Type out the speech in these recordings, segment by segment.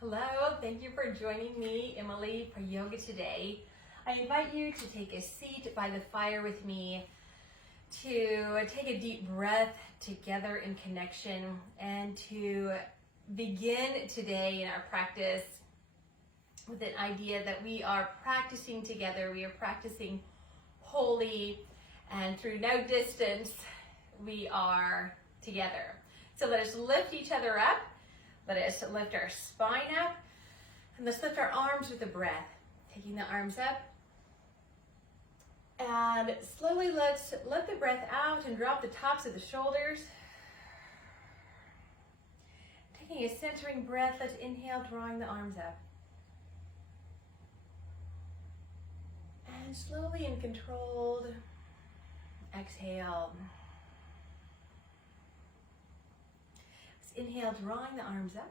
Hello, thank you for joining me, Emily, for yoga today. I invite you to take a seat by the fire with me, to take a deep breath together in connection, and to begin today in our practice with an idea that we are practicing together, we are practicing wholly, and through no distance, we are together. So let us lift each other up. Let us lift our spine up, and let's lift our arms with the breath. Taking the arms up, and slowly let's let the breath out and drop the tops of the shoulders. Taking a centering breath, let's inhale, drawing the arms up. And slowly and controlled, exhale. Inhale, drawing the arms up.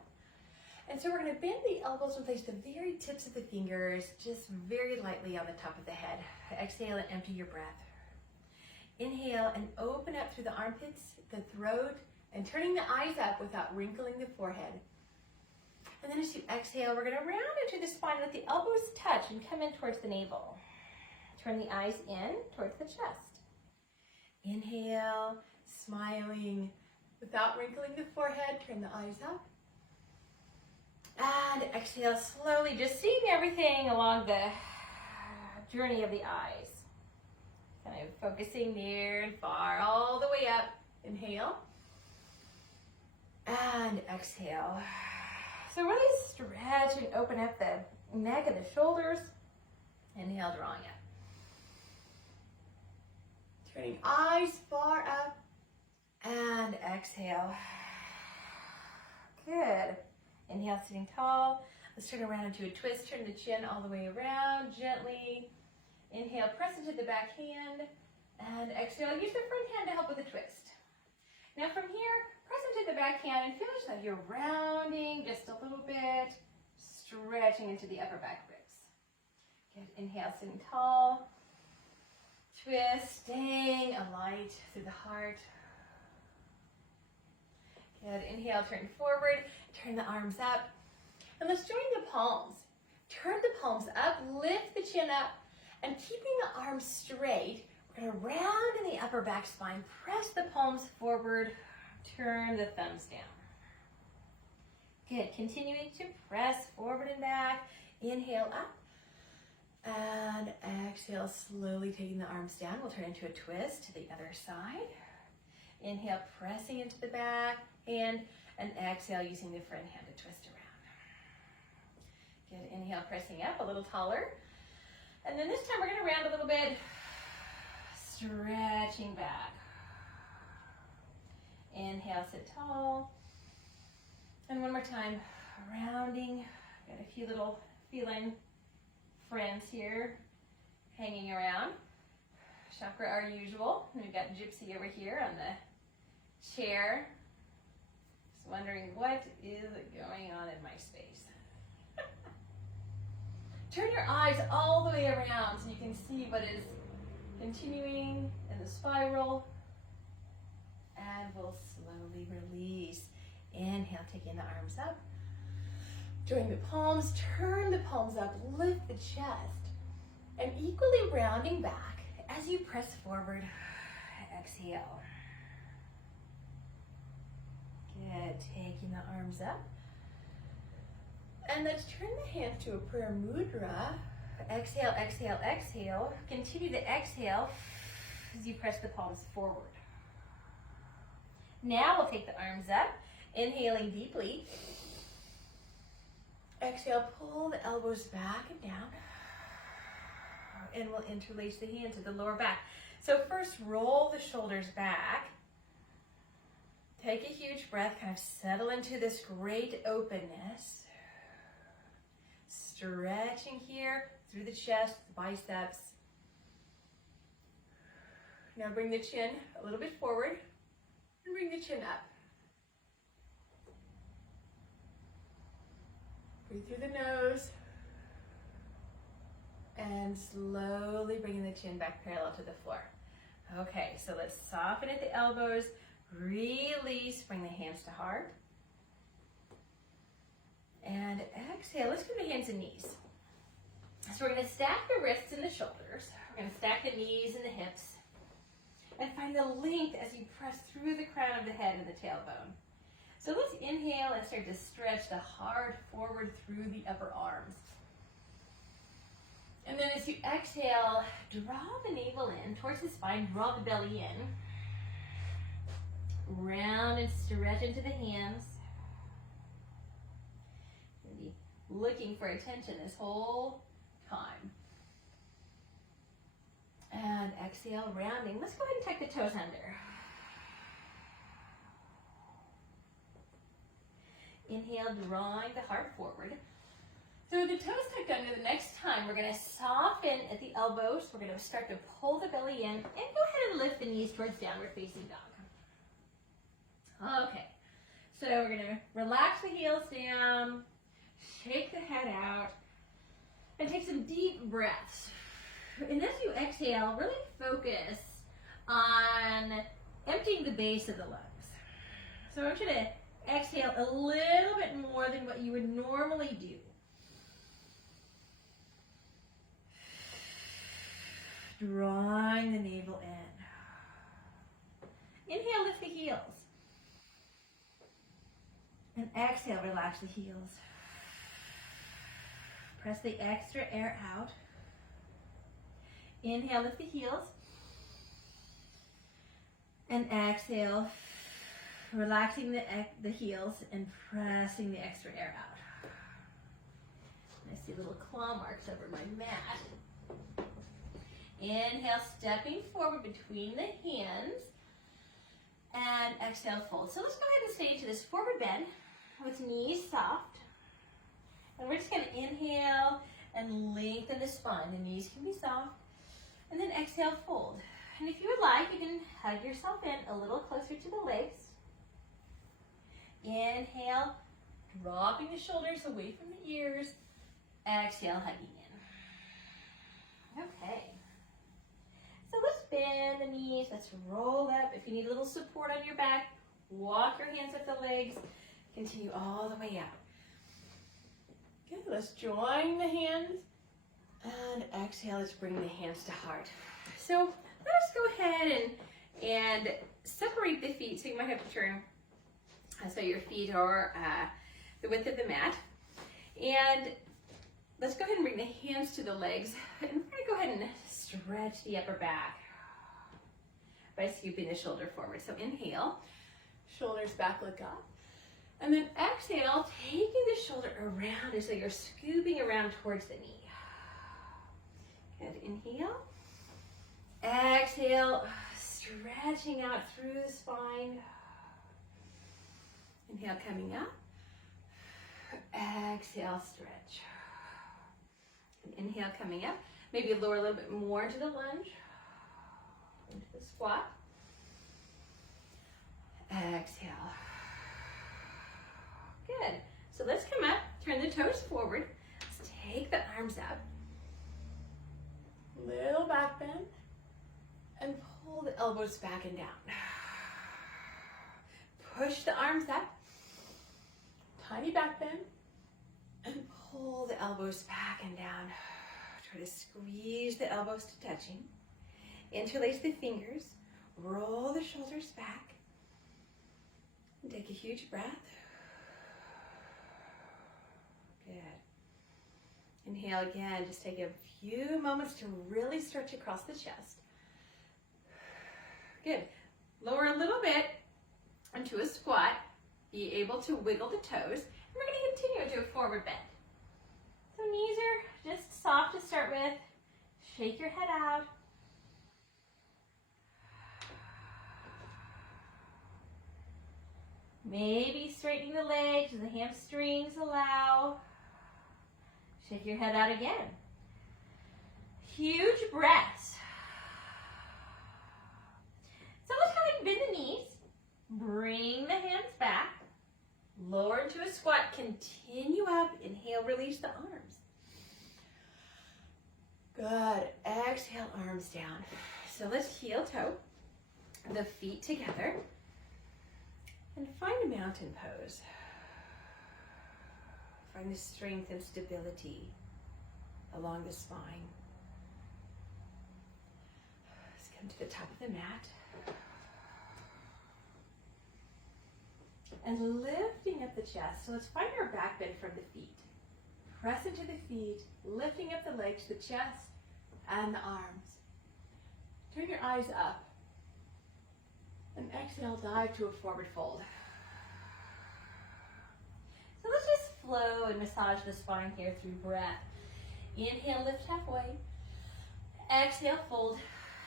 And so we're going to bend the elbows and place the very tips of the fingers just very lightly on the top of the head. Exhale and empty your breath. Inhale and open up through the armpits, the throat, and turning the eyes up without wrinkling the forehead. And then as you exhale, we're going to round into the spine, let the elbows touch and come in towards the navel. Turn the eyes in towards the chest. Inhale, smiling. Without wrinkling the forehead, turn the eyes up. And exhale slowly, just seeing everything along the journey of the eyes. Kind of focusing near and far, all the way up. Inhale. And exhale. So really stretch and open up the neck and the shoulders. Inhale, drawing up. Turning eyes far up. And exhale. Good. Inhale, sitting tall. Let's turn around into a twist. Turn the chin all the way around gently. Inhale, press into the back hand. And exhale, use the front hand to help with the twist. Now from here, press into the back hand and feel like you're rounding just a little bit, stretching into the upper back ribs. Good. Inhale, sitting tall. Twist, staying a light through the heart. Good. Inhale, turn forward, turn the arms up, and let's join the palms. Turn the palms up, lift the chin up, and keeping the arms straight, we're going to round in the upper back spine, press the palms forward, turn the thumbs down. Good. Continuing to press forward and back. Inhale up, and exhale, slowly taking the arms down. We'll turn into a twist to the other side. Inhale, pressing into the back hand, and exhale, using the front hand to twist around. Good. Inhale, pressing up a little taller. And then this time we're going to round a little bit, stretching back. Inhale, sit tall. And one more time, rounding. Got a few little feline friends here hanging around. Chakra our usual. And we've got Gypsy over here on the chair. Just wondering what is going on in my space. Turn your eyes all the way around so you can see what is continuing in the spiral. And we'll slowly release. Inhale, taking the arms up. Join the palms, turn the palms up, lift the chest. And equally rounding back as you press forward. Exhale. Good. Taking the arms up. And let's turn the hands to a prayer mudra. Exhale, exhale, exhale. Continue to exhale as you press the palms forward. Now we'll take the arms up, inhaling deeply. Exhale, pull the elbows back and down. And we'll interlace the hands to the lower back. So first, roll the shoulders back. Take a huge breath, kind of settle into this great openness. Stretching here through the chest, the biceps. Now bring the chin a little bit forward and bring the chin up. Breathe through the nose. And slowly bringing the chin back parallel to the floor. Okay, so let's soften at the elbows. Release, bring the hands to heart. And exhale, let's go to hands and knees. So we're going to stack the wrists and the shoulders. We're going to stack the knees and the hips. And find the length as you press through the crown of the head and the tailbone. So let's inhale and start to stretch the heart forward through the upper arms. And then as you exhale, draw the navel in towards the spine, draw the belly in. Round and stretch into the hands. Be looking for attention this whole time. And exhale, rounding. Let's go ahead and tuck the toes under. Inhale, drawing the heart forward. So with the toes tucked under, the next time we're going to soften at the elbows. We're going to start to pull the belly in and go ahead and lift the knees towards downward facing dog. Okay, so we're going to relax the heels down, shake the head out, and take some deep breaths. And as you exhale, really focus on emptying the base of the lungs. So I want you to exhale a little bit more than what you would normally do. Drawing the navel in. Inhale, lift the heels. And exhale, relax the heels. Press the extra air out. Inhale, lift the heels. And exhale, relaxing the heels and pressing the extra air out. I see little claw marks over my mat. Inhale, stepping forward between the hands. And exhale, fold. So let's go ahead and stay into this forward bend with knees soft. And we're just going to inhale and lengthen the spine. The knees can be soft. And then exhale, fold. And if you would like, you can hug yourself in a little closer to the legs. Inhale, dropping the shoulders away from the ears. Exhale, hugging in. Okay. So let's bend the knees. Let's roll up. If you need a little support on your back, walk your hands up the legs. Continue all the way out. Good. Let's join the hands. And exhale, let's bring the hands to heart. So let's go ahead and separate the feet. So you might have to turn so your feet are the width of the mat. And let's go ahead and bring the hands to the legs. And we're going to go ahead and stretch the upper back by scooping the shoulder forward. So inhale, shoulders back, look up. And then exhale, taking the shoulder around as though you're scooping around towards the knee. Good, inhale. Exhale, stretching out through the spine. Inhale, coming up. Exhale, stretch. And inhale, coming up. Maybe lower a little bit more into the lunge. Into the squat. Exhale. Good. So let's come up, turn the toes forward. Let's take the arms up. Little back bend. And pull the elbows back and down. Push the arms up. Tiny back bend. And pull the elbows back and down. Try to squeeze the elbows to touching. Interlace the fingers. Roll the shoulders back. And take a huge breath. Good. Inhale again. Just take a few moments to really stretch across the chest. Good. Lower a little bit into a squat. Be able to wiggle the toes. And we're going to continue into a forward bend. So knees are just soft to start with. Shake your head out. Maybe straightening the legs as the hamstrings allow. Shake your head out again. Huge breaths. So let's go ahead and bend the knees. Bring the hands back. Lower into a squat. Continue up. Inhale, release the arms. Good. Exhale, arms down. So let's heel toe the feet together. And find a mountain pose. Find the strength and stability along the spine. Let's come to the top of the mat. And lifting up the chest. So let's find our back bend from the feet. Press into the feet, lifting up the legs, the chest, and the arms. Turn your eyes up. And exhale, dive to a forward fold. So let's just flow and massage the spine here through breath. Inhale, lift halfway. Exhale, fold,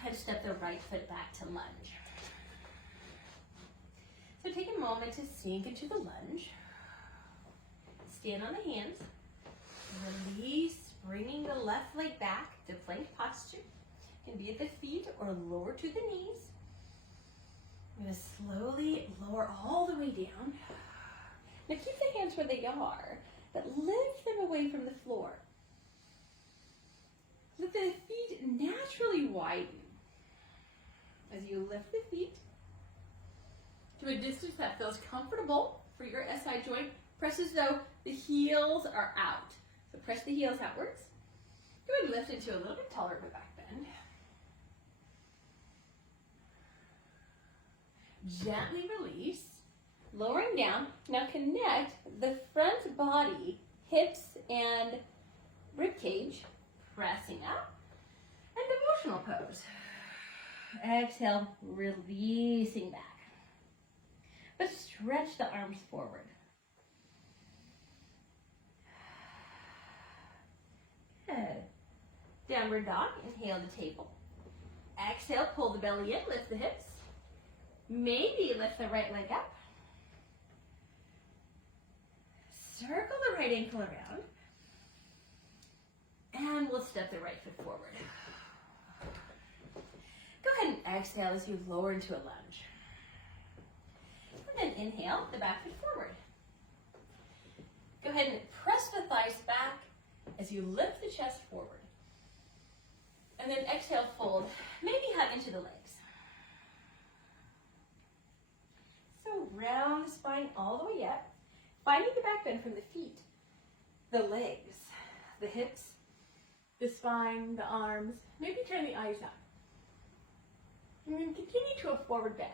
and step the right foot back to lunge. So take a moment to sink into the lunge. Stand on the hands. Release, bringing the left leg back to plank posture. It can be at the feet or lower to the knees. I'm going to slowly lower all the way down. Now keep the hands where they are, but lift them away from the floor. Let the feet naturally widen. As you lift the feet to a distance that feels comfortable for your SI joint, press as though the heels are out. So press the heels outwards. Go ahead and lift into a little bit taller of a back bend. Gently release, lowering down. Now connect the front body, hips and rib cage, pressing up, and devotional pose. Exhale, releasing back. But stretch the arms forward. Good. Downward dog, inhale to table. Exhale, pull the belly in, lift the hips. Maybe lift the right leg up. Circle the right ankle around. And we'll step the right foot forward. Go ahead and exhale as you lower into a lunge. And then inhale, the back foot forward. Go ahead and press the thighs back as you lift the chest forward. And then exhale, fold. Maybe hug into the legs. So round the spine all the way up. Finding the back bend from the feet, the legs, the hips, the spine, the arms. Maybe turn the eyes up. And then continue to a forward bend.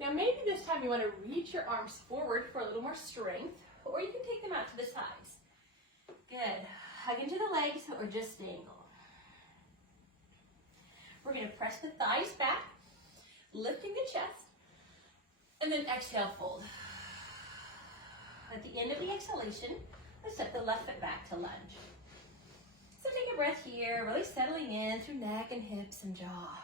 Now maybe this time you want to reach your arms forward for a little more strength, or you can take them out to the sides. Good. Hug into the legs or just dangle. We're going to press the thighs back, lifting the chest, and then exhale, fold. At the end of the exhalation, let's step the left foot back to lunge. So take a breath here, really settling in through neck and hips and jaw.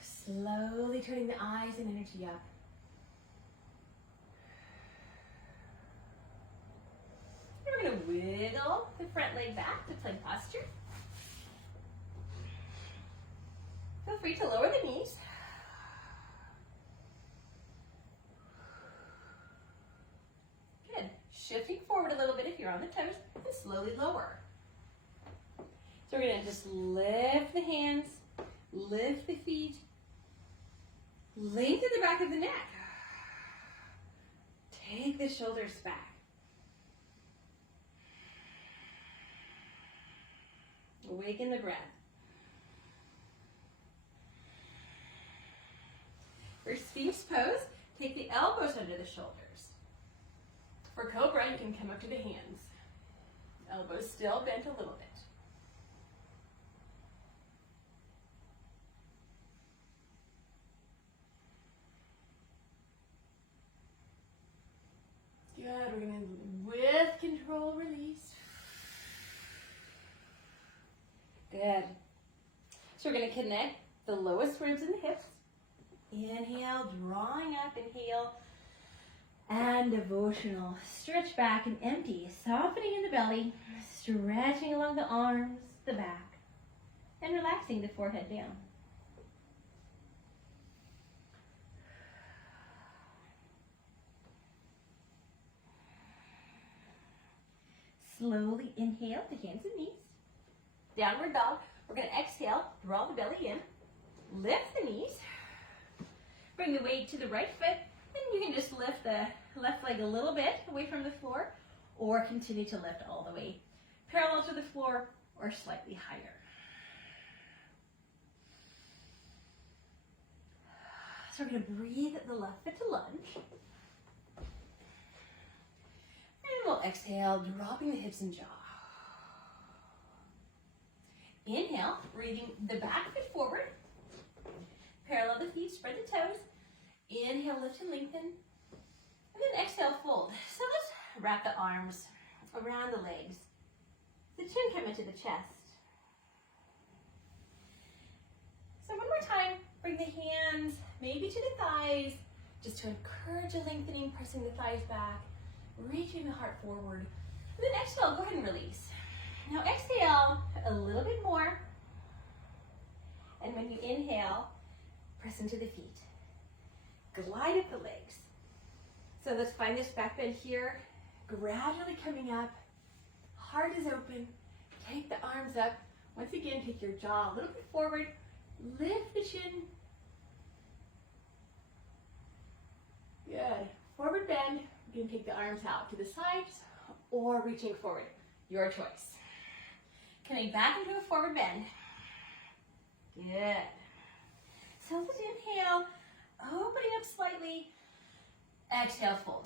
Slowly turning the eyes and energy up. We're going to wiggle the front leg back to plank posture. Feel free to lower the knees. Good. Shifting forward a little bit if you're on the toes, and slowly lower. So we're going to just lift the hands, lift the feet, lengthen the back of the neck. Take the shoulders back. Awaken the breath. For Sphinx pose, take the elbows under the shoulders. For Cobra, you can come up to the hands. Elbows still bent a little bit. Good, we're going to, with control, release. Good. So we're going to connect the lowest ribs and the hips. Inhale, drawing up, inhale, and devotional. Stretch back and empty, softening in the belly, stretching along the arms, the back, and relaxing the forehead down. Slowly inhale the hands and knees. Downward dog. We're going to exhale, draw the belly in, lift the knees, bring the weight to the right foot, And you can just lift the left leg a little bit away from the floor, or continue to lift all the way parallel to the floor or slightly higher. So we're going to breathe the left foot to lunge. And we'll exhale, dropping the hips and jaw. Inhale, breathing the back foot forward. Parallel the feet, spread the toes. Inhale, lift and lengthen. And then exhale, fold. So let's wrap the arms around the legs. The chin come into the chest. So one more time, bring the hands maybe to the thighs, just to encourage a lengthening, pressing the thighs back, reaching the heart forward. And then exhale, go ahead and release. Now exhale a little bit more. And when you inhale, press into the feet. Glide up the legs. So let's find this back bend here, gradually coming up. Heart is open. Take the arms up. Once again, take your jaw a little bit forward. Lift the chin. Good. Forward bend. You can take the arms out to the sides or reaching forward. Your choice. Coming back into a forward bend. Good. So let's inhale, opening up slightly. Exhale, fold.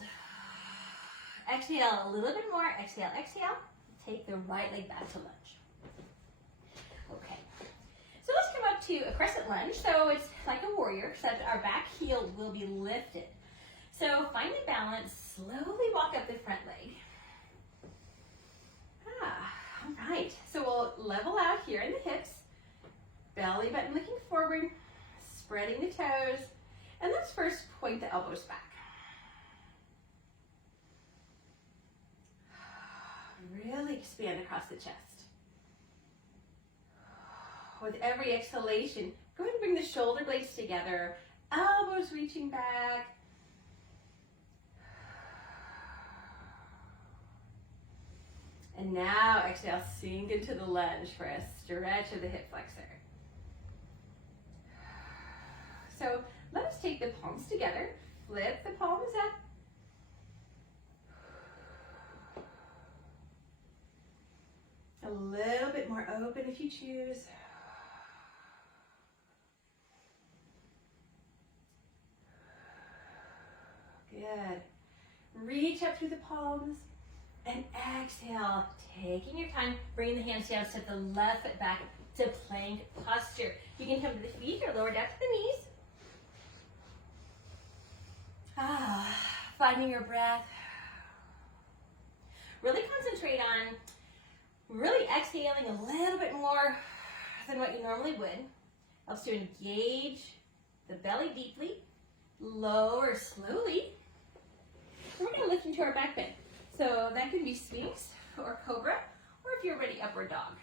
Exhale a little bit more. Exhale, exhale. Take the right leg back to lunge. Okay. So let's come up to a crescent lunge. So it's like a warrior, except our back heel will be lifted. So find the balance. Slowly walk up the front leg. All right. So we'll level out here in the hips. Belly button looking forward. Spreading the toes. And let's first point the elbows back. Really expand across the chest. With every exhalation, go ahead and bring the shoulder blades together, elbows reaching back. And now exhale, sink into the lunge for a stretch of the hip flexor. So let us take the palms together, flip the palms up. A little bit more open if you choose. Good. Reach up through the palms and exhale. Taking your time, bringing the hands down, step the left foot back to plank posture. You can come to the feet or lower down to the knees. Finding your breath. Really concentrate on really exhaling a little bit more than what you normally would. Helps to engage the belly deeply. Lower slowly. And we're going to lift into our back bend. So that can be Sphinx or Cobra, or if you're ready, Upward Dog.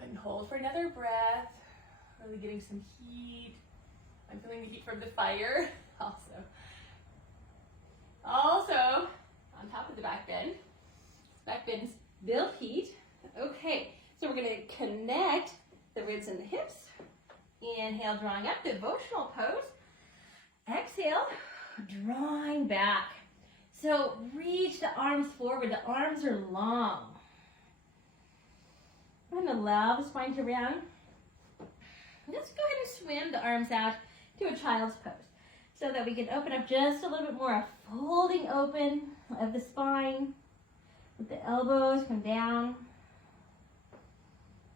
And hold for another breath, really getting some heat. I'm feeling the heat from the fire also. On top of the back bend. Back bends build heat. Okay, so we're going to connect the ribs and the hips. Inhale, drawing up, devotional pose. Exhale, drawing back. So reach the arms forward. The arms are long. I'm going to allow the spine to round. Let's go ahead and swim the arms out to a child's pose so that we can open up just a little bit more, a folding open of the spine. Let the elbows come down.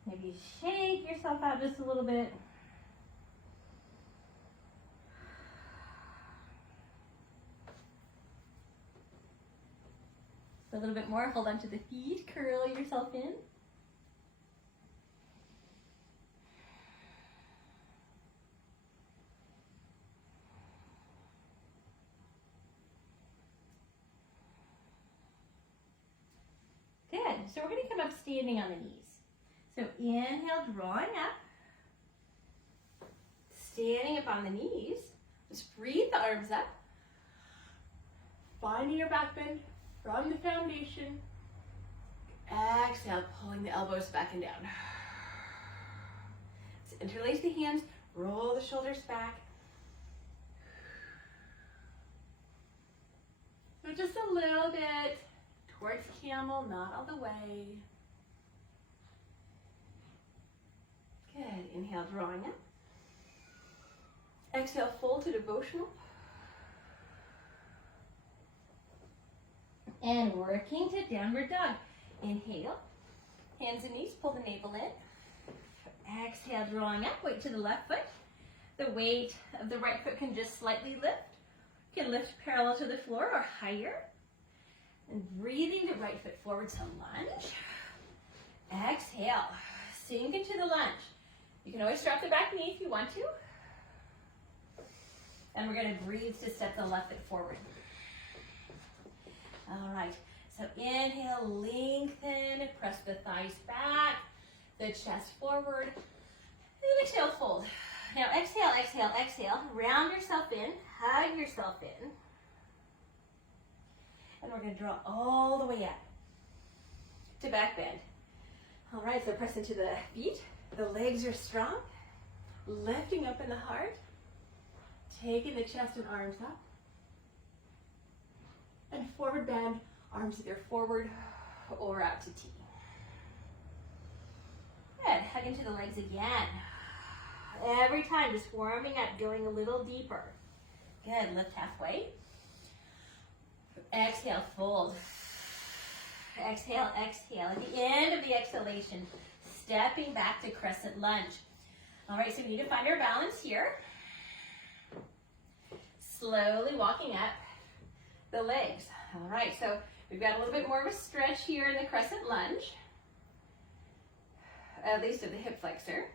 Maybe shake yourself out just a little bit. A little bit more, hold on to the feet, curl yourself in. Good. So we're going to come up standing on the knees. So inhale, drawing up. Standing up on the knees. Just breathe the arms up. Finding your back bend from the foundation. Exhale, pulling the elbows back and down. So interlace the hands, roll the shoulders back. So just a little bit towards camel, not all the way. Good, inhale, drawing up. Exhale, fold to devotional. And working to downward dog. Inhale, hands and knees, pull the navel in. Exhale, drawing up, weight to the left foot. The weight of the right foot can just slightly lift. You can lift parallel to the floor or higher. And breathing the right foot forward to lunge. Exhale, sink into the lunge. You can always drop the back knee if you want to. And we're going to breathe to step the left foot forward. All right, so inhale, lengthen, press the thighs back, the chest forward, and exhale, fold. Now exhale, exhale, exhale, round yourself in, hug yourself in, and we're going to draw all the way up to back bend. All right, so press into the feet, the legs are strong, lifting up in the heart, taking the chest and arms up. And forward bend, arms either forward or out to T. Good, hug into the legs again. Every time, just warming up, going a little deeper. Good, lift halfway. Exhale, fold. Exhale, exhale. At the end of the exhalation, stepping back to crescent lunge. All right, so we need to find our balance here. Slowly walking up the legs. All right, so we've got a little bit more of a stretch here in the crescent lunge, at least of the hip flexor.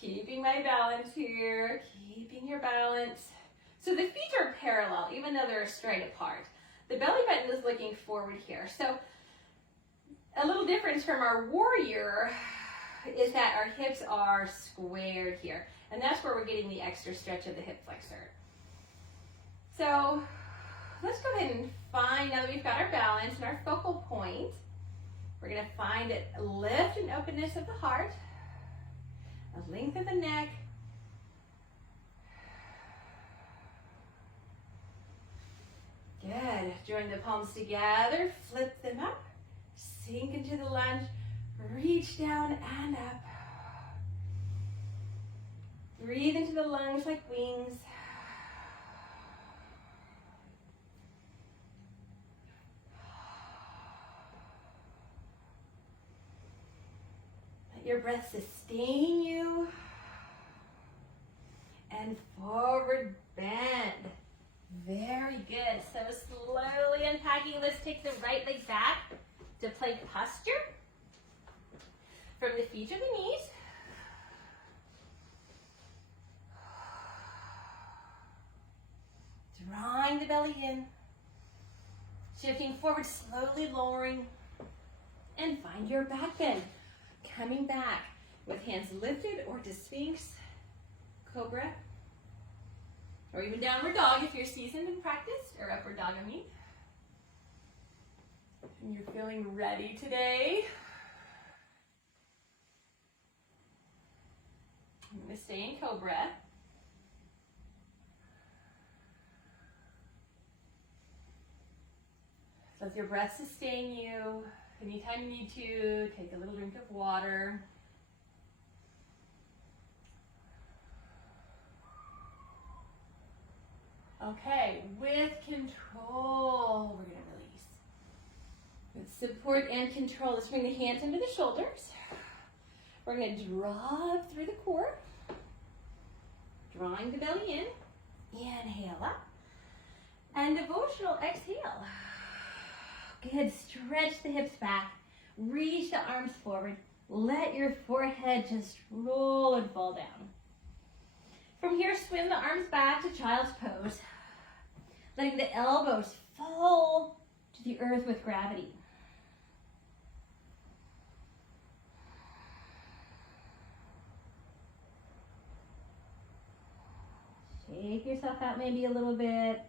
Keeping my balance here, keeping your balance. So the feet are parallel, even though they're straight apart. The belly button is looking forward here. So a little difference from our warrior is that our hips are squared here. And that's where we're getting the extra stretch of the hip flexor. So let's go ahead and find, now that we've got our balance and our focal point, we're going to find a lift and openness of the heart, a length of the neck, good. Join the palms together, flip them up, sink into the lunge, reach down and up. Breathe into the lungs like wings. Your breath sustain you, and forward bend. Very good. So slowly unpacking. Let's take the right leg back to plank posture. From the feet to the knees. Drawing the belly in. Shifting forward, slowly lowering. And find your back bend. Coming back with hands lifted or to Sphinx, Cobra, or even downward dog if you're seasoned and practiced, or upward dog, I mean. And you're feeling ready today. I'm going to stay in Cobra. Let your breath sustain you. Anytime you need to, take a little drink of water. Okay, with control, we're going to release. With support and control, let's bring the hands into the shoulders. We're going to draw up through the core. Drawing the belly in. Inhale up. And devotional exhale. Good, stretch the hips back, reach the arms forward, let your forehead just roll and fall down. From here, swim the arms back to child's pose, letting the elbows fall to the earth with gravity. Shake yourself out maybe a little bit.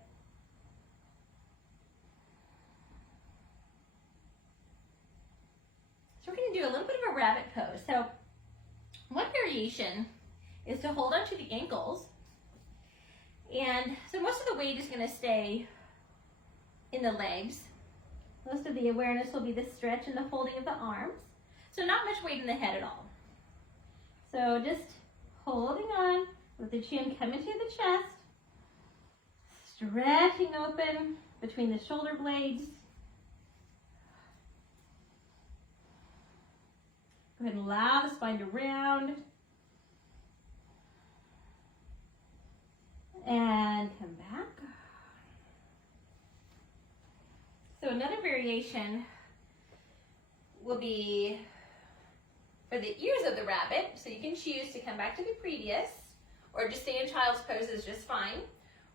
do a little bit of a rabbit pose. So one variation is to hold onto the ankles. And so most of the weight is going to stay in the legs. Most of the awareness will be the stretch and the holding of the arms. So not much weight in the head at all. So just holding on, let the chin come into the chest, stretching open between the shoulder blades. Go ahead and allow the spine to round. And come back. So another variation will be for the ears of the rabbit. So you can choose to come back to the previous, or just stay in child's pose is just fine.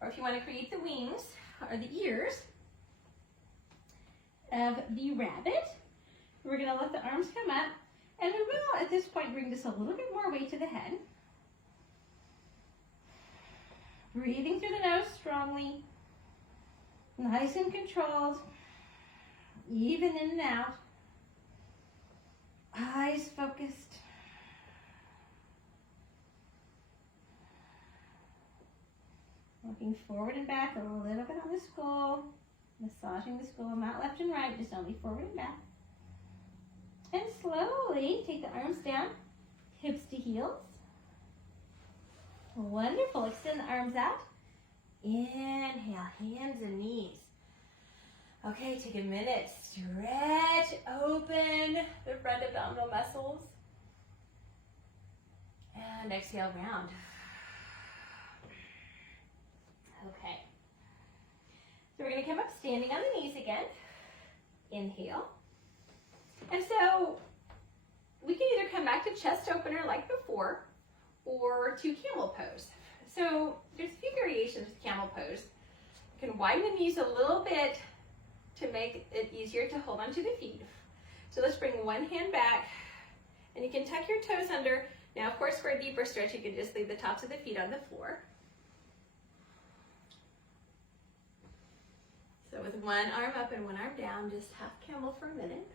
Or if you want to create the wings or the ears of the rabbit, we're going to let the arms come up. And we will, at this point, bring just a little bit more weight to the head. Breathing through the nose strongly. Nice and controlled. Even in and out. Eyes focused. Looking forward and back a little bit on the skull. Massaging the skull, not left and right, just only forward and back. And slowly take the arms down, hips to heels. Wonderful. Extend the arms out. Inhale, hands and knees. Okay, take a minute. Stretch open the front abdominal muscles. And exhale, round. Okay. So we're going to come up standing on the knees again. Inhale. And so we can either come back to chest opener like before, or to camel pose. So there's a few variations of camel pose. You can widen the knees a little bit to make it easier to hold onto the feet. So let's bring one hand back, and you can tuck your toes under. Now, of course, for a deeper stretch, you can just leave the tops of the feet on the floor. So with one arm up and one arm down, just half camel for a minute.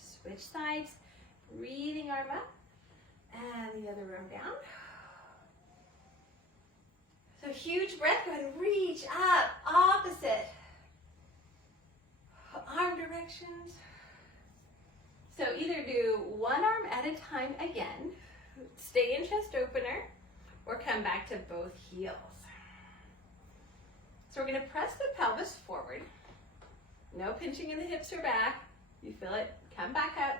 Switch sides, breathing arm up, and the other arm down. So huge breath, go ahead and reach up, opposite arm directions. So either do one arm at a time again, stay in chest opener, or come back to both heels. So we're going to press the pelvis forward. No pinching in the hips or back. You feel it, come back up.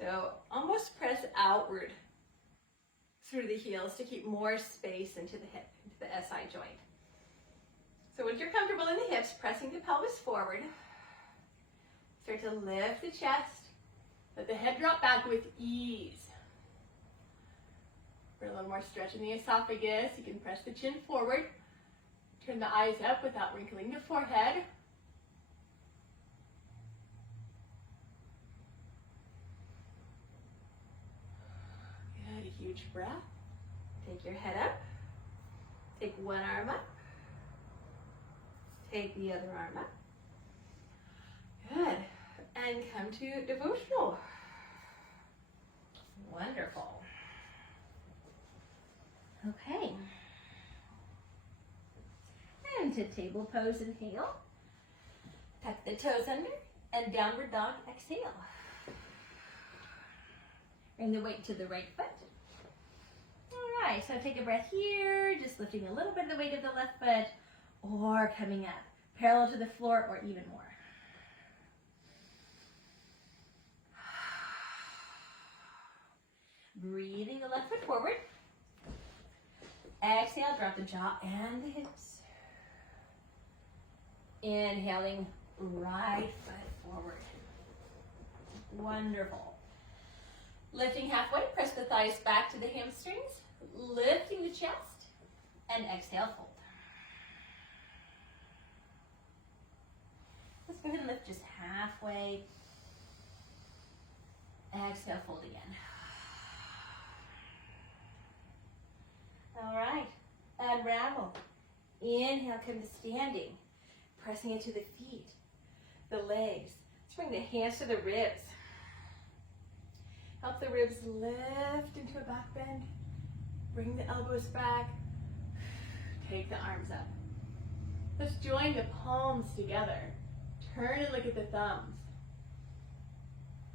So almost press outward through the heels to keep more space into the hip, into the SI joint. So once you're comfortable in the hips, pressing the pelvis forward, start to lift the chest, let the head drop back with ease. For a little more stretch in the esophagus, you can press the chin forward, turn the eyes up without wrinkling the forehead. Good, a huge breath. Take your head up. Take one arm up. Take the other arm up. Good. And come to devotional. Wonderful. Okay. And to table pose, inhale. Tuck the toes under, and downward dog, exhale. Bring the weight to the right foot. All right, so take a breath here, just lifting a little bit of the weight of the left foot, or coming up, parallel to the floor, or even more. Breathing the left foot forward. Exhale, drop the jaw and the hips. Inhaling, right foot forward. Wonderful. Lifting halfway, press the thighs back to the hamstrings, lifting the chest, and exhale, fold. Let's go ahead and lift just halfway. Exhale, fold again. All right, unravel. Inhale, come to standing, pressing into the feet. the legs. Let's bring the hands to the ribs. Help the ribs lift into a back bend. Bring the elbows back. Take the arms up. Let's join the palms together. Turn and look at the thumbs.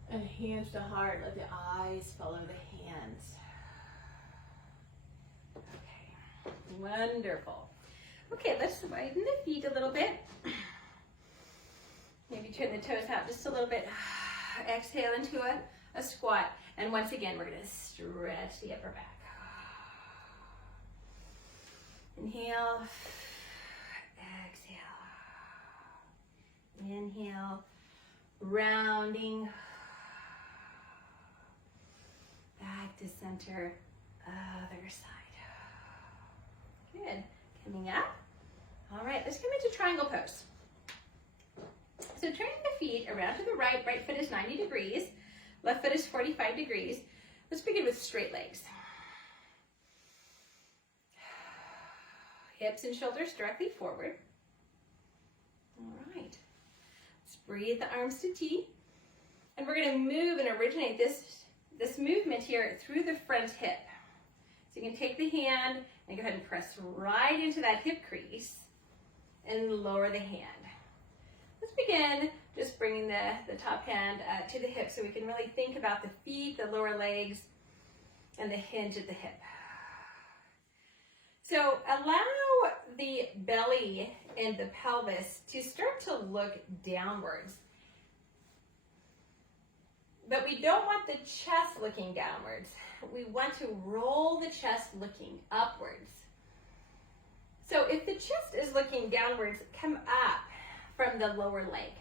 And hands to heart. Let the eyes follow the hands. Okay, wonderful. Okay, let's widen the feet a little bit. Maybe turn the toes out just a little bit. Exhale into a squat. And once again, we're going to stretch the upper back. Inhale. Exhale. Inhale. Rounding. Back to center. Other side. Good. Coming up. All right, let's come into triangle pose. So turning the feet around to the right. Right foot is 90 degrees. Left foot is 45 degrees. Let's begin with straight legs. Hips and shoulders directly forward. All right. Let's breathe the arms to T. And we're going to move and originate this movement here through the front hip. So you can take the hand and go ahead and press right into that hip crease and lower the hand. Let's begin just bringing the top hand to the hip so we can really think about the feet, the lower legs, and the hinge at the hip. So allow the belly and the pelvis to start to look downwards. But we don't want the chest looking downwards. We want to roll the chest looking upwards. So if the chest is looking downwards, come up from the lower leg.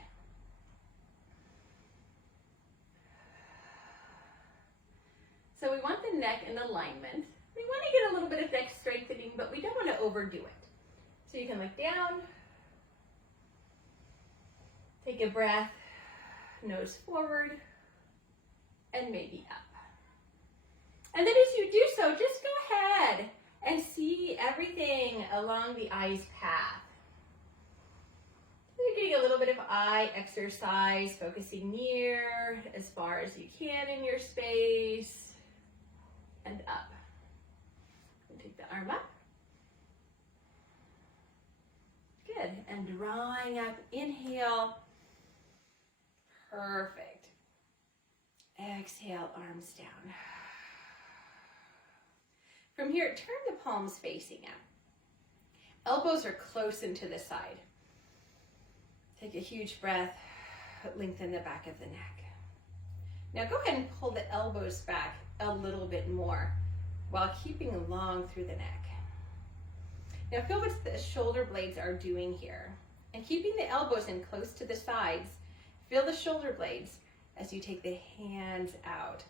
So we want the neck in alignment. We want to get a little bit of neck strengthening, but we don't want to overdo it. So you can look down, take a breath, nose forward, and maybe up. And then as you do so, just go ahead and see everything along the eye's path. You're getting a little bit of eye exercise, focusing near as far as you can in your space, and up. And take the arm up. Good, and drawing up, inhale. Perfect. Exhale, arms down. From here, turn the palms facing out. Elbows are close into the side. Take a huge breath, lengthen the back of the neck. Now go ahead and pull the elbows back a little bit more while keeping long through the neck. Now feel what the shoulder blades are doing here. And keeping the elbows in close to the sides, feel the shoulder blades as you take the hands out.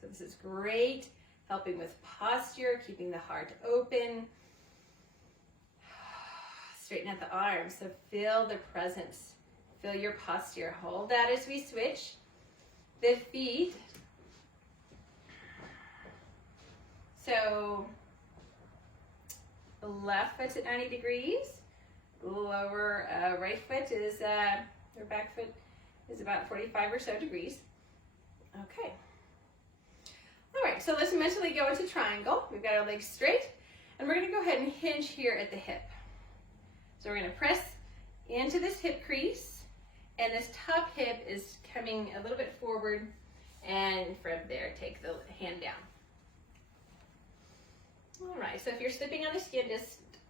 So this is great, helping with posture, keeping the heart open. Straighten out the arms, so feel the presence, feel your posture. Hold that as we switch the feet. So left foot's at 90 degrees, lower right foot is, or back foot is about 45 or so degrees. Okay. All right, so let's mentally go into triangle. We've got our legs straight, and we're gonna go ahead and hinge here at the hip. So we're going to press into this hip crease, and this top hip is coming a little bit forward, and from there, take the hand down. All right, so if you're slipping on the skin,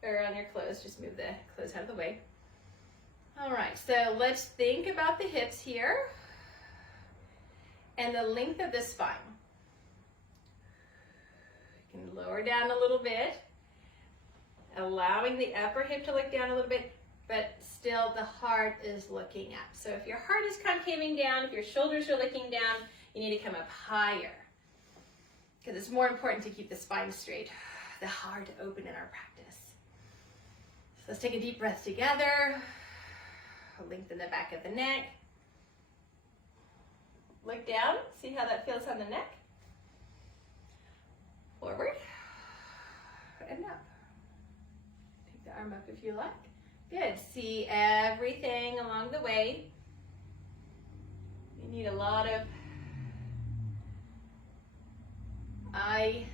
or on your clothes, just move the clothes out of the way. All right, so let's think about the hips here, and the length of the spine. You can lower down a little bit, allowing the upper hip to look down a little bit, but still the heart is looking up. So if your heart is concaving down, if your shoulders are looking down, you need to come up higher, because it's more important to keep the spine straight, the heart open in our practice. So let's take a deep breath together. Lengthen the back of the neck. Look down, see how that feels on the neck. Forward and up. Take the arm up if you like. Good. See everything along the way. You need a lot of eye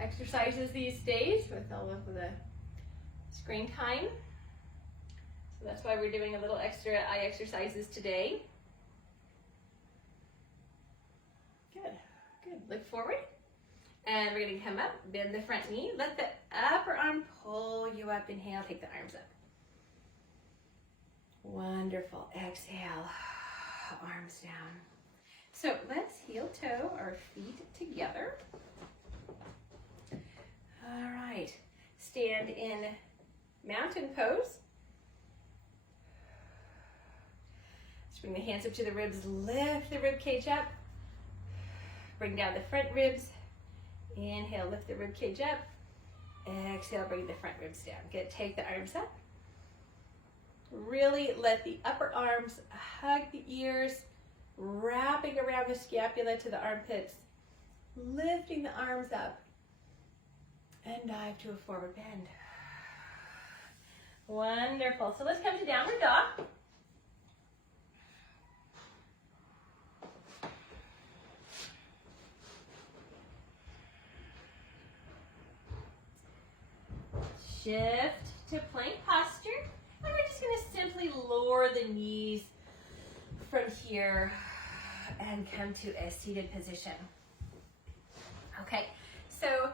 exercises these days with all of the screen time. So that's why we're doing a little extra eye exercises today. Good, good. Look forward. And we're gonna come up, bend the front knee, let the upper arm pull you up. Inhale, take the arms up. Wonderful. Exhale, arms down. So let's heel toe our feet together. All right, stand in mountain pose. Let's bring the hands up to the ribs, lift the rib cage up. Bring down the front ribs. Inhale, lift the rib cage up. Exhale, bring the front ribs down. Good, take the arms up. Really let the upper arms hug the ears, wrapping around the scapula to the armpits, lifting the arms up, and dive to a forward bend. Wonderful. So let's come to downward dog. Shift to plank posture, and we're just going to simply lower the knees from here and come to a seated position. Okay, so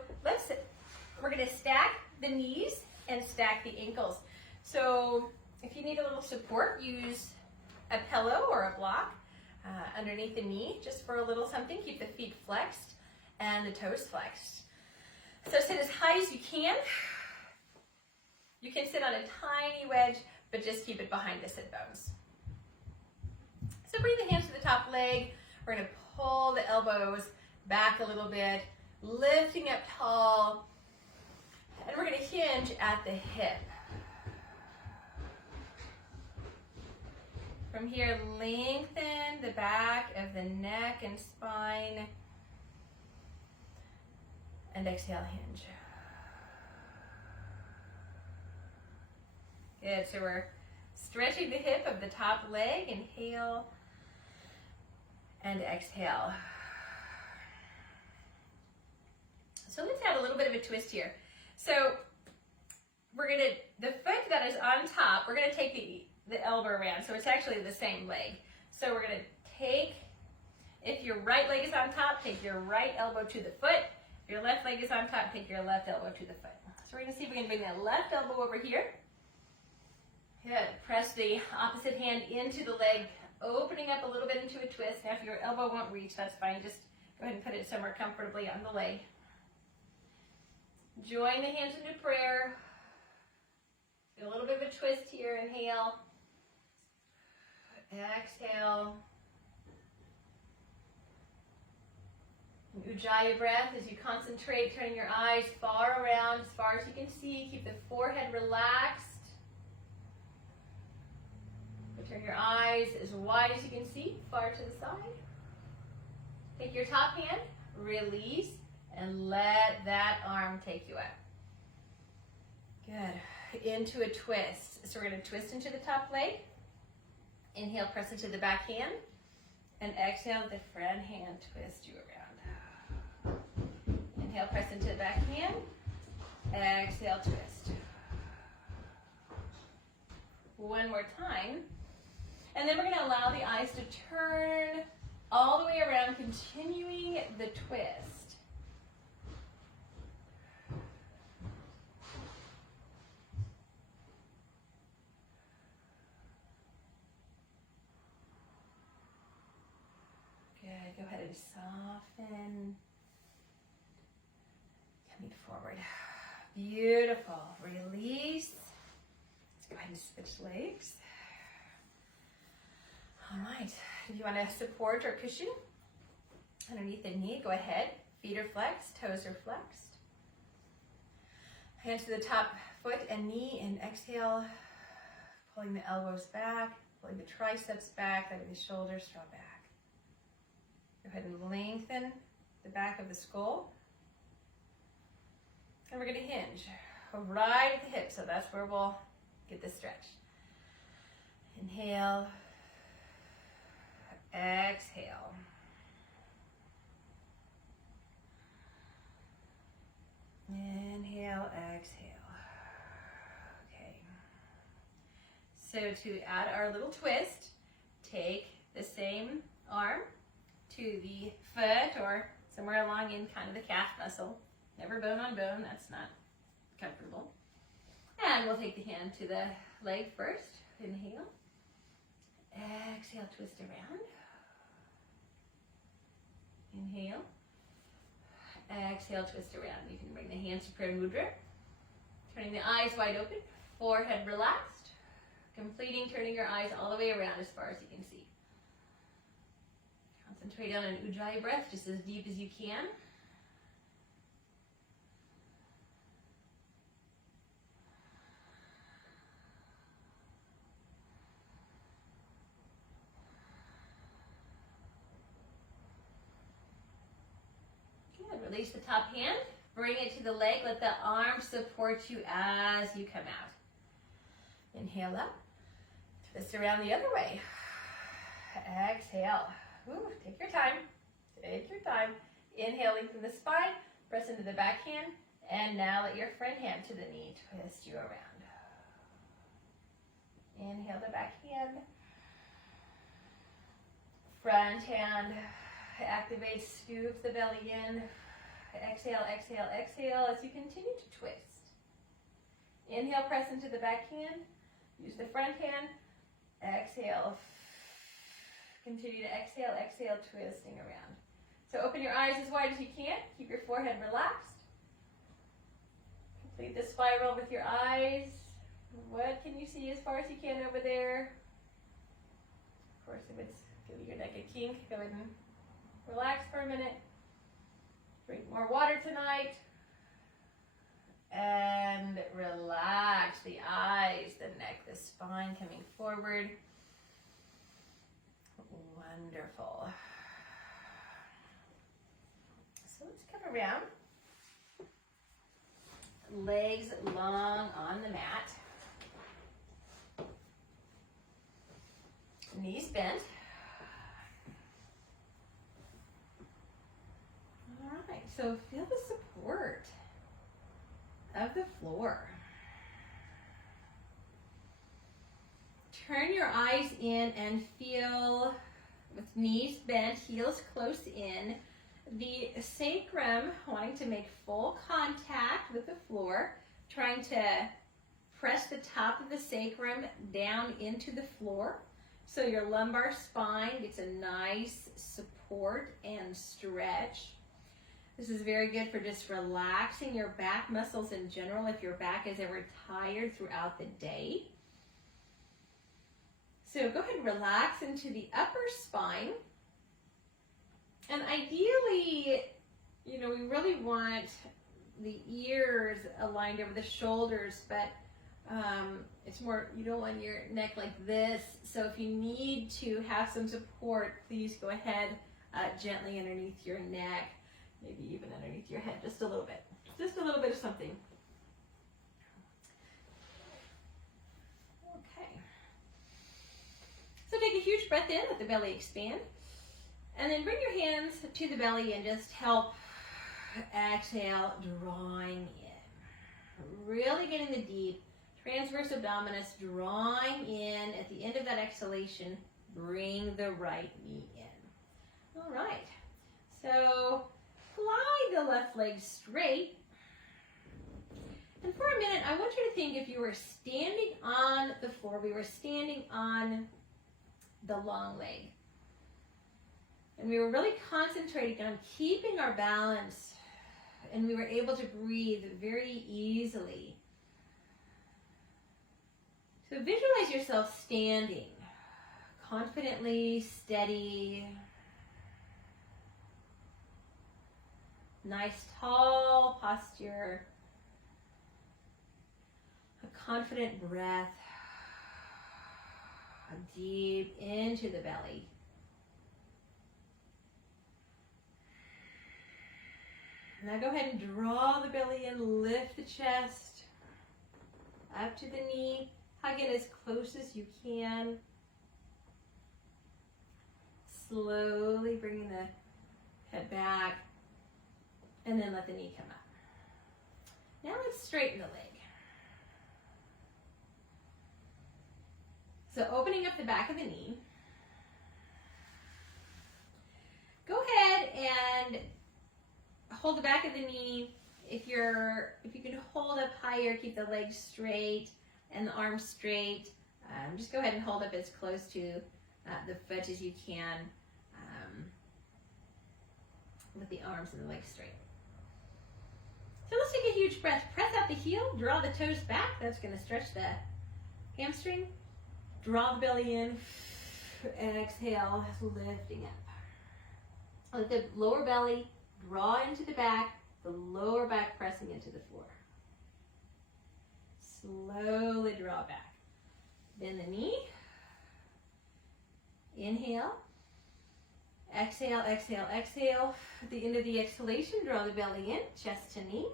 we're going to stack the knees and stack the ankles. So if you need a little support, use a pillow or a block underneath the knee just for a little something. Keep the feet flexed and the toes flexed. So sit as high as you can. You can sit on a tiny wedge, but just keep it behind the sit bones. So bring the hands to the top leg. We're going to pull the elbows back a little bit, lifting up tall, and we're going to hinge at the hip. From here, lengthen the back of the neck and spine, and exhale, hinge. Good, so we're stretching the hip of the top leg. Inhale and exhale. So let's add a little bit of a twist here. So the foot that is on top, we're gonna take the elbow around, so it's actually the same leg. So we're gonna take, if your right leg is on top, take your right elbow to the foot. If your left leg is on top, take your left elbow to the foot. So we're gonna see if we can bring that left elbow over here. Good. Press the opposite hand into the leg, opening up a little bit into a twist. Now, if your elbow won't reach, that's fine. Just go ahead and put it somewhere comfortably on the leg. Join the hands into prayer. Get a little bit of a twist here. Inhale. Exhale. Ujjayi breath as you concentrate, turning your eyes far around, as far as you can see. Keep the forehead relaxed. Turn your eyes as wide as you can see, far to the side. Take your top hand, release, and let that arm take you up. Good. Into a twist. So we're going to twist into the top leg. Inhale, press into the back hand. And exhale, the front hand twist you around. Inhale, press into the back hand. Exhale, twist. One more time. And then we're going to allow the eyes to turn all the way around, continuing the twist. Good. Go ahead and soften. Coming forward. Beautiful. Release. Let's go ahead and switch legs. All right, if you want a support or cushion underneath the knee, go ahead. Feet are flexed, toes are flexed. Hands to the top foot and knee, and exhale, pulling the elbows back, pulling the triceps back, letting the shoulders draw back. Go ahead and lengthen the back of the skull. And we're going to hinge right at the hip, so that's where we'll Get the stretch. Inhale. Exhale. Inhale, exhale. Okay. So to add our little twist, take the same arm to the foot or somewhere along in kind of the calf muscle. Never bone on bone, that's not comfortable. And we'll take the hand to the leg first. Inhale. Exhale, twist around. Inhale. Exhale, twist around. You can bring the hands to prayer mudra. Turning the eyes wide open, forehead relaxed. Completing turning your eyes all the way around as far as you can see. Concentrate on an ujjayi breath, just as deep as you can. Good. Release the top hand. Bring it to the leg. Let the arm support you as you come out. Inhale up. Twist around the other way. Exhale. Ooh, take your time. Take your time. Inhale, lengthen the spine. Press into the back hand. And now let your front hand to the knee twist you around. Inhale the back hand. Front hand activates, scoops the belly in. Exhale, exhale, exhale as you continue to twist. Inhale, press into the back hand. Use the front hand. Exhale. Continue to exhale, exhale, twisting around. So open your eyes as wide as you can. Keep your forehead relaxed. Complete the spiral with your eyes. What can you see as far as you can over there? Of course, if it's giving your neck a kink, go ahead and relax for a minute. Drink more water tonight. And relax the eyes, the neck, the spine coming forward. Wonderful. So let's come around. Legs long on the mat. Knees bent. All right, so feel the support of the floor. Turn your eyes in and feel, with knees bent, heels close in, the sacrum wanting to make full contact with the floor, trying to press the top of the sacrum down into the floor so your lumbar spine gets a nice support and stretch. This is very good for just relaxing your back muscles in general if your back is ever tired throughout the day. So go ahead and relax into the upper spine. And ideally, you know, we really want the ears aligned over the shoulders, but it's more, you don't want your neck like this. So if you need to have some support, please go ahead gently underneath your neck, maybe even underneath your head, just a little bit of something. Okay. So take a huge breath in, let the belly expand. And then bring your hands to the belly and just help exhale, drawing in. Really getting the deep transverse abdominis, drawing in. At the end of that exhalation, bring the right knee in. All right. So fly the left leg straight. And for a minute, I want you to think if you were standing on the floor, we were standing on the long leg. And we were really concentrating on keeping our balance, and we were able to breathe very easily. So visualize yourself standing, confidently, steady, nice tall posture, a confident breath, deep into the belly. Now go ahead and draw the belly in, lift the chest up to the knee, Hug it as close as you can. Slowly bringing the head back, and then let the knee come up. Now let's straighten the leg. So opening up the back of the knee. Go ahead and hold the back of the knee. If you can hold up higher, keep the legs straight and the arms straight. Just go ahead and hold up as close to the foot as you can, with the arms and the legs straight. So let's take a huge breath. Press out the heel, draw the toes back. That's going to stretch the hamstring. Draw the belly in. Exhale, lifting up. Let the lower belly draw into the back, the lower back pressing into the floor. Slowly draw back. Bend the knee. Inhale. Exhale, exhale, exhale. At the end of the exhalation, draw the belly in, chest to knee.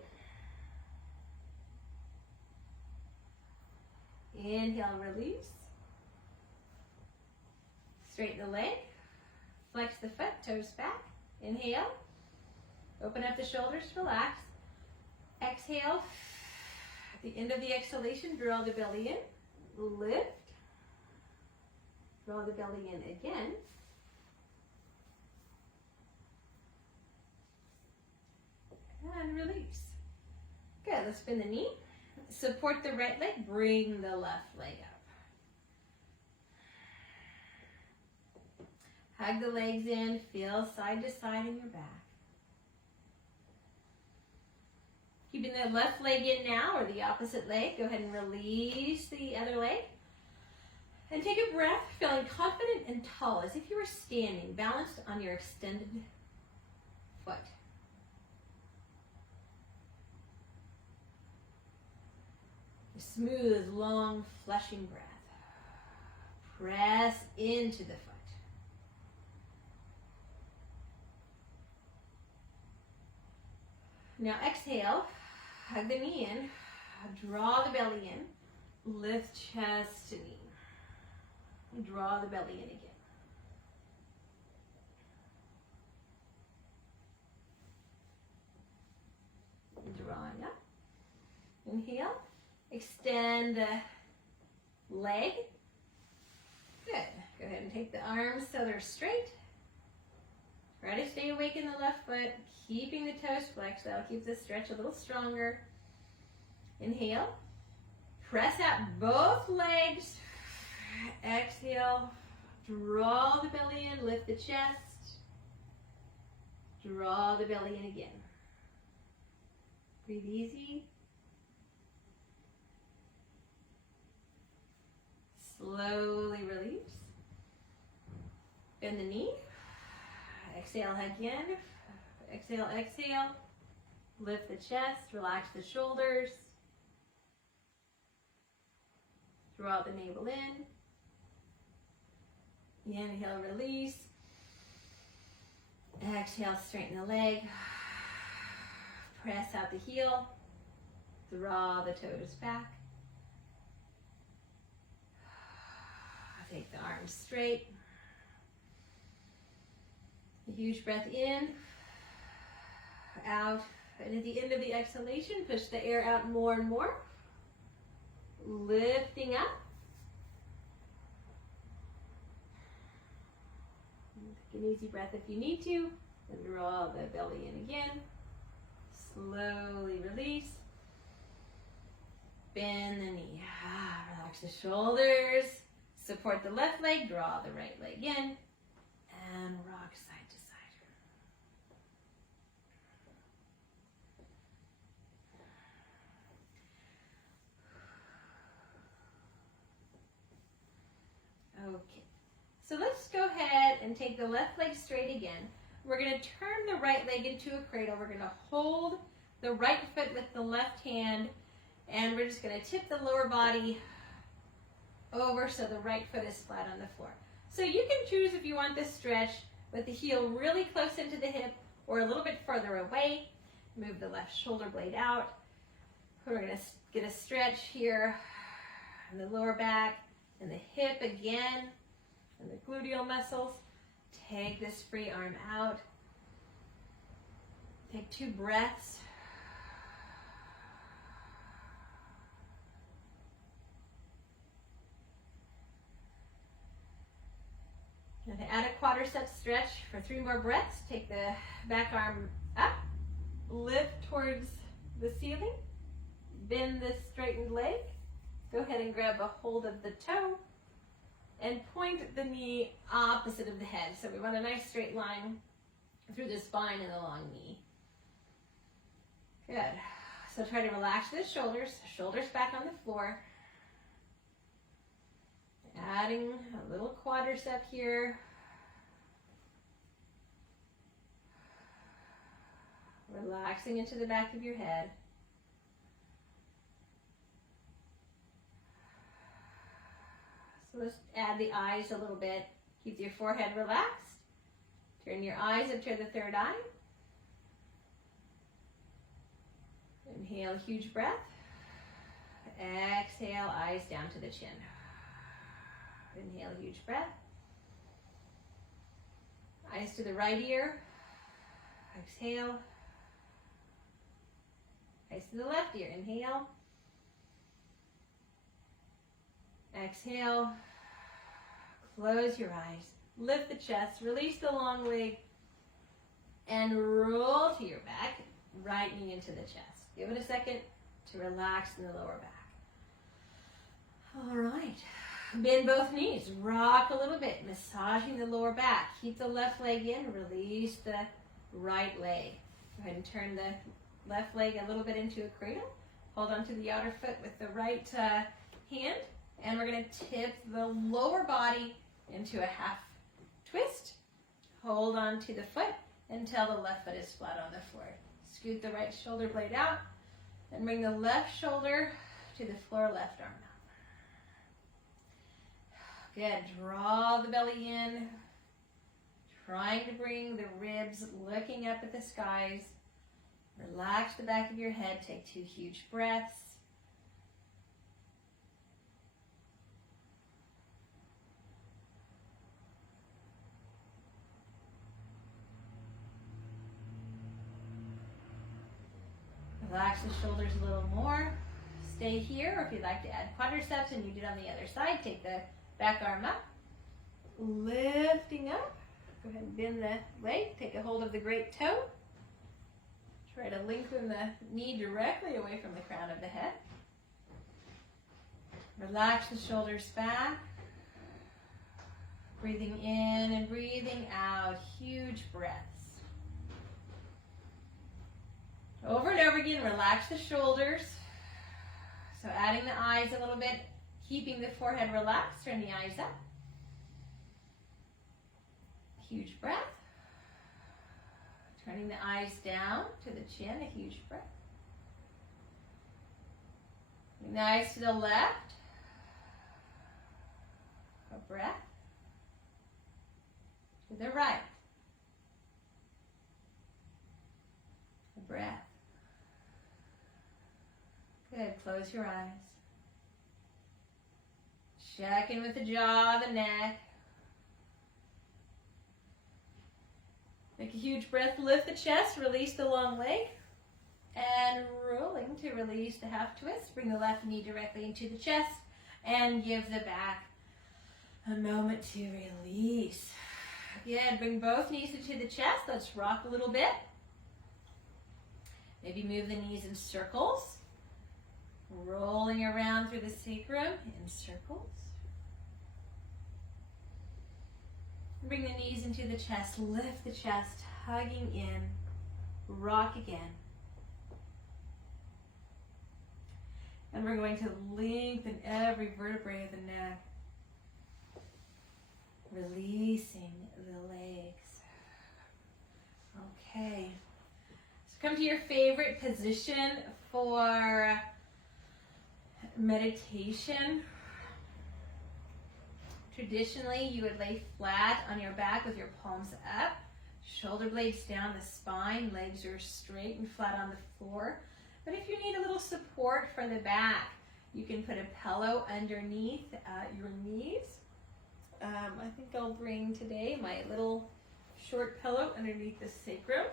Inhale, release. Straighten the leg. Flex the foot, toes back. Inhale. Open up the shoulders, relax. Exhale. At the end of the exhalation, draw the belly in. Lift. Draw the belly in again. And release. Good, let's bend the knee. Support the right leg, bring the left leg up. Hug the legs in, feel side to side in your back. Keeping the left leg in now, or the opposite leg. Go ahead and release the other leg. And take a breath, feeling confident and tall, as if you were standing, balanced on your extended foot. A smooth, long, flushing breath. Press into the foot. Now exhale, hug the knee in, draw the belly in, lift chest to knee. Draw the belly in again. Drawing up. Inhale. Extend the leg. Good. Go ahead and take the arms so they're straight. Try to stay awake in the left foot, keeping the toes flexed. That'll keep the stretch a little stronger. Inhale. Press out both legs. Exhale. Draw the belly in, lift the chest. Draw the belly in again. Breathe easy. Slowly release. Bend the knee. Exhale again. Exhale, exhale. Lift the chest, relax the shoulders. Draw the navel in. Inhale, release. Exhale, straighten the leg. Press out the heel. Draw the toes back. Take the arms straight. A huge breath in, out, and at the end of the exhalation, push the air out more and more. Lifting up. Take an easy breath if you need to, and draw the belly in again. Slowly release. Bend the knee. Relax the shoulders. Support the left leg, draw the right leg in, and rock side to side. Okay, so let's go ahead and take the left leg straight again. We're going to turn the right leg into a cradle. We're going to hold the right foot with the left hand, and we're just going to tip the lower body over so the right foot is flat on the floor. So you can choose if you want this stretch with the heel really close into the hip or a little bit further away. Move the left shoulder blade out. We're going to get a stretch here and the lower back, and the hip again, and the gluteal muscles. Take this free arm out. Take 2 breaths. Now to add a quadricep stretch for 3 more breaths, take the back arm up, lift towards the ceiling, bend the straightened leg, go ahead and grab a hold of the toe, and point the knee opposite of the head. So we want a nice straight line through the spine and the long knee. Good. So try to relax the shoulders back on the floor. Adding a little quadricep here. Relaxing into the back of your head. So let's add the eyes a little bit. Keep your forehead relaxed. Turn your eyes up to the third eye. Inhale, huge breath. Exhale, eyes down to the chin. Inhale, huge breath. Eyes to the right ear. Exhale. Eyes to the left ear. Inhale. Exhale. Close your eyes. Lift the chest. Release the long leg. And roll to your back. Right knee into the chest. Give it a second to relax in the lower back. All right. Bend both knees. Rock a little bit. Massaging the lower back. Keep the left leg in. Release the right leg. Go ahead and turn the left leg a little bit into a cradle. Hold on to the outer foot with the right hand. And we're going to tip the lower body into a half twist. Hold on to the foot until the left foot is flat on the floor. Scoot the right shoulder blade out and bring the left shoulder to the floor, left arm up. Good. Draw the belly in. Trying to bring the ribs looking up at the skies. Relax the back of your head. Take 2 huge breaths. Relax the shoulders a little more. Stay here, or if you'd like to add quadriceps and you do it on the other side, take the back arm up. Lifting up. Go ahead and bend the leg. Take a hold of the great toe. Try to lengthen the knee directly away from the crown of the head. Relax the shoulders back. Breathing in and breathing out. Huge breaths. Over and over again, relax the shoulders. So adding the eyes a little bit, keeping the forehead relaxed, turn the eyes up. Huge breath. Turning the eyes down to the chin, a huge breath. Turning the eyes to the left. A breath. To the right. A breath. Good. Close your eyes. Check in with the jaw, the neck. Make a huge breath. Lift the chest. Release the long leg. And rolling to release the half twist. Bring the left knee directly into the chest. And give the back a moment to release. Good. Bring both knees into the chest. Let's rock a little bit. Maybe move the knees in circles. Rolling around through the sacrum in circles. Bring the knees into the chest. Lift the chest, hugging in. Rock again. And we're going to lengthen every vertebrae of the neck. Releasing the legs. Okay. So come to your favorite position for meditation. Traditionally, you would lay flat on your back with your palms up, shoulder blades down the spine, legs are straight and flat on the floor. But if you need a little support for the back, You can put a pillow underneath your knees. I think I'll bring today my little short pillow underneath the sacrum.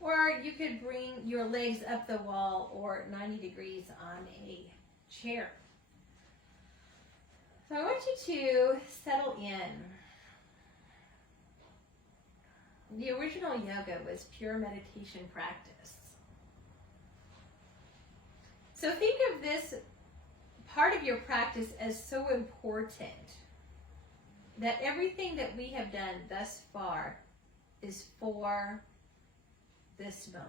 Or you could bring your legs up the wall or 90 degrees on a chair. So I want you to settle in. The original yoga was pure meditation practice. So think of this part of your practice as so important that everything that we have done thus far is for this moment.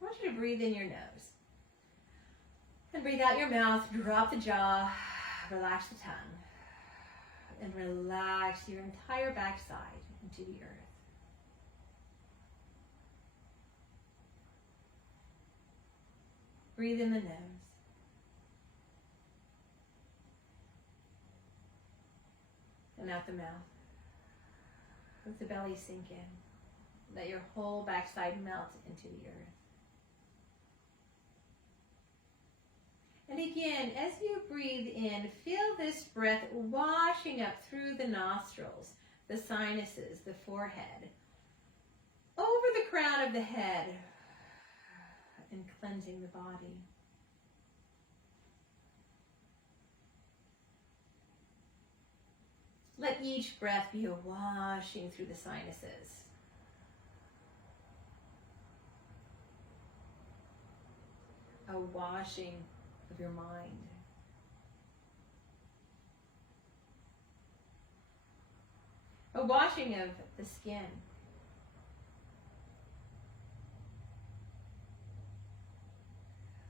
I want you to breathe in your nose. And breathe out your mouth, drop the jaw, relax the tongue, and relax your entire backside into the earth. Breathe in the nose. And out the mouth. Let the belly sink in. Let your whole backside melt into the earth. And again, as you breathe in, feel this breath washing up through the nostrils, the sinuses, the forehead, over the crown of the head, and cleansing the body. Let each breath be a washing through the sinuses. A washing of your mind. A washing of the skin.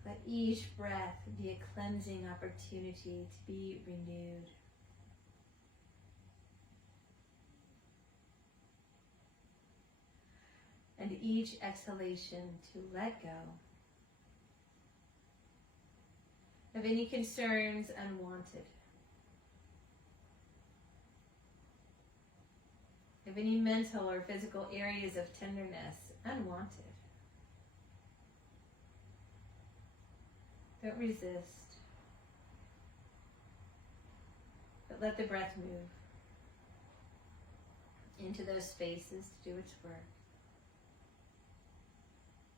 Let each breath be a cleansing opportunity to be renewed. And each exhalation to let go of any concerns unwanted, of any mental or physical areas of tenderness unwanted. Don't resist, but let the breath move into those spaces to do its work.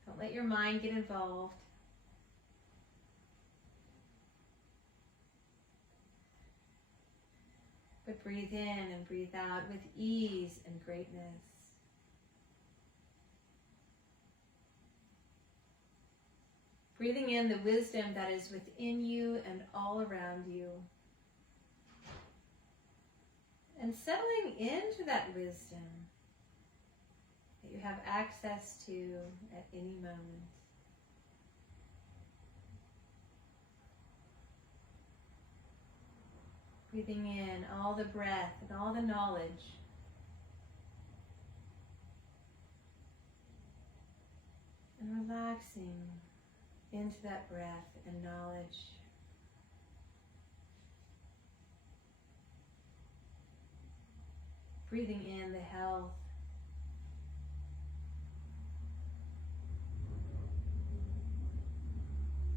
Don't let your mind get involved. But breathe in and breathe out with ease and greatness. Breathing in the wisdom that is within you and all around you. And settling into that wisdom that you have access to at any moment. Breathing in all the breath and all the knowledge. And relaxing into that breath and knowledge. Breathing in the health.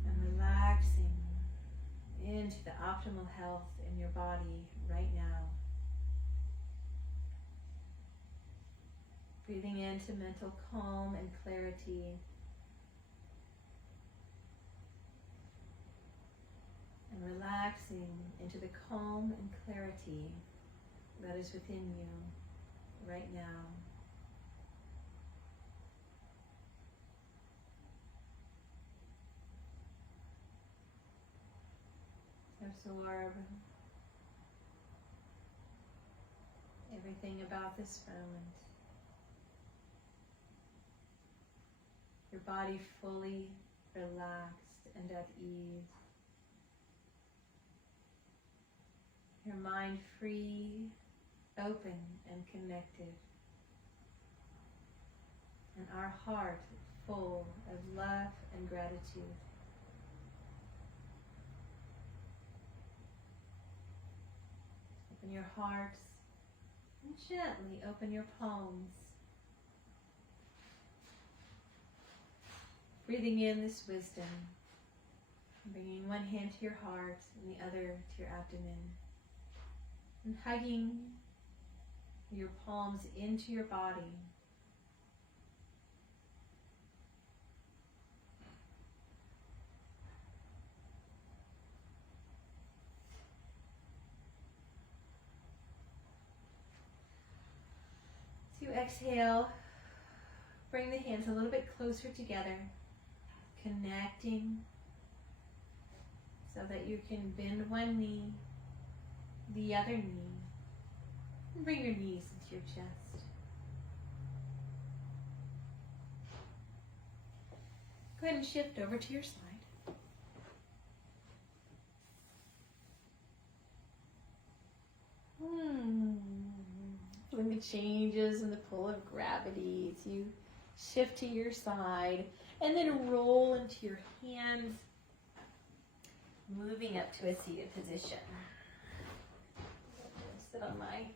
And relaxing into the optimal health in your body right now. Breathing into mental calm and clarity. And relaxing into the calm and clarity that is within you right now. Absorb everything about this moment. Your body fully relaxed and at ease. Your mind free, open, and connected. And our heart full of love and gratitude. Open your hearts and gently open your palms Breathing in this wisdom, bringing one hand to your heart and the other to your abdomen, and hugging your palms into your body. As you exhale, bring the hands a little bit closer together, connecting so that you can bend one knee, the other knee, and bring your knees into your chest. Go ahead and shift over to your side. Feeling the changes in the pull of gravity as you shift to your side, and then roll into your hands, moving up to a seated position. Sit on my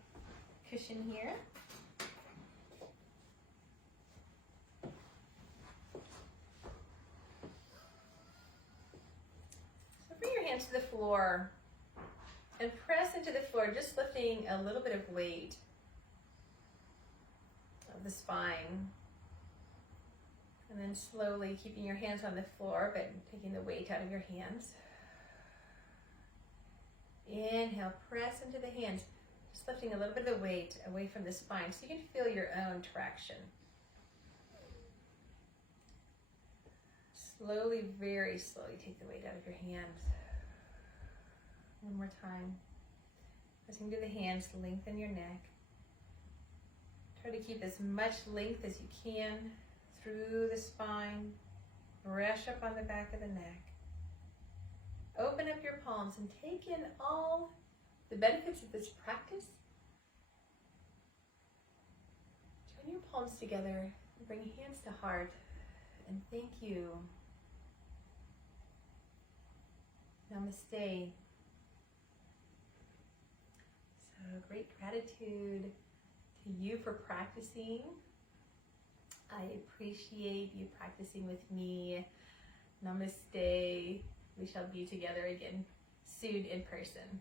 cushion here. So bring your hands to the floor and press into the floor, just lifting a little bit of weight of the spine. And then slowly keeping your hands on the floor, but taking the weight out of your hands. Inhale, press into the hands, just lifting a little bit of the weight away from the spine so you can feel your own traction. Slowly, very slowly take the weight out of your hands. One more time. Pressing to the hands, lengthen your neck. Try to keep as much length as you can through the spine. Brush up on the back of the neck. Open up your palms and take in all the benefits of this practice. Join your palms together and bring hands to heart. And thank you. Namaste. So great gratitude to you for practicing. I appreciate you practicing with me. Namaste. We shall be together again soon in person.